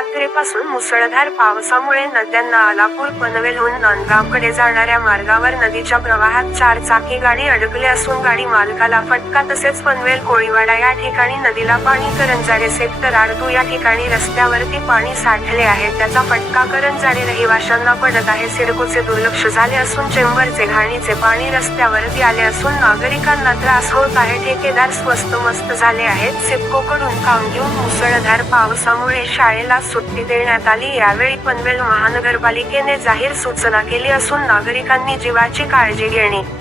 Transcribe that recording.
रात्रीपासून मुसळधार पावसामुळे नद्यांना आलापूर पनवेलहून नांदगावकडे जाणाऱ्या मार्गावर नदीच्या प्रवाहात चार चाकी गाडी अडकली असून गाडी मालकाला फटका तसेच पनवेल कोळीवाडा या ठिकाणी नदीला पाणी करंजारे सेक्टर आरतू या ठिकाणी रस्त्यावरती पाणी साठले आहे. त्याचा फटका करंजारे रहिवाशांना पडत आहे. सिडकोचे दुर्लक्ष झाले असून चेंबरचे घाणीचे पाणी रस्त्यावरती आले असून नागरिकांना त्रास होत आहे. ठेकेदार स्वस्त मस्त झाले आहेत. सिडकोकडून काम घेऊन मुसळधार पावसामुळे शाळेला सुट्टी देण्यात आली. यावेळी पनवेल महानगरपालिकेने जाहीर सूचना केली असून नागरिकांनी जीवाची काळजी घेणे.